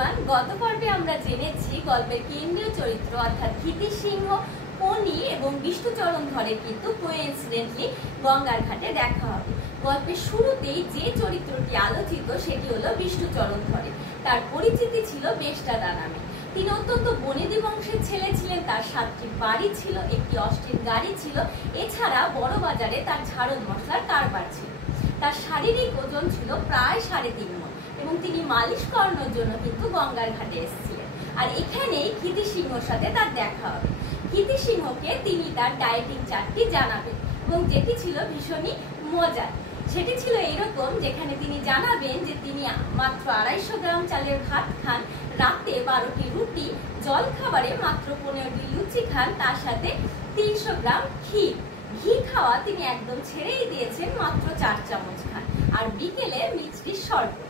Everyone, গত পর্বে আমরা জেনেছি গল্পের কেন্দ্রীয় চরিত্র অর্থাৎ ক্ষিতি সিংহ, পনি এবং বিষ্ণুচরণ ধরের কিন্তু কোইন্সিডেন্টলি গঙ্গার ঘাটে দেখা হবে। গল্পের শুরুতেই যে চরিত্রটি আলোচিত সেটি হলো বিষ্ণুচরণ ধরে। তার পরিচিতি ছিল বেশদাদা নামে। তিনি অত্যন্ত বনেদি বংশের ছেলে ছিলেন। তার 7টি বাড়ি ছিল, একটি অস্টিন গাড়ি ছিল, এছাড়া বড় বাজারে তার ঝাড়ন মশলার কারবার ছিল। তার শারীরিক ওজন ছিল প্রায় 3.5 মণ এবং তিনি মালিশ করানোর জন্য কিন্তু গঙ্গার ঘাটে এসেছিলেন। আর এখানেই ক্ষিতি সিংহর সাথে তার দেখা হবে। ক্ষিতি সিংহকে তিনি তার ডায়েটিং চার্টটি জানাবেন এবং যেটি ছিল ভীষণই মজার। সেটি ছিল এরকম, যেখানে তিনি জানাবেন যে তিনি মাত্র 250 গ্রাম চালের ভাত খান, রাতে 12টি রুটি, জল খাবারে মাত্র 15টি লুচি খান, তার সাথে 300 গ্রাম ঘি খাওয়া তিনি একদম ছেড়েই দিয়েছেন, মাত্র 4 চামচ খান, আর বিকেলে মিষ্টির শরবত।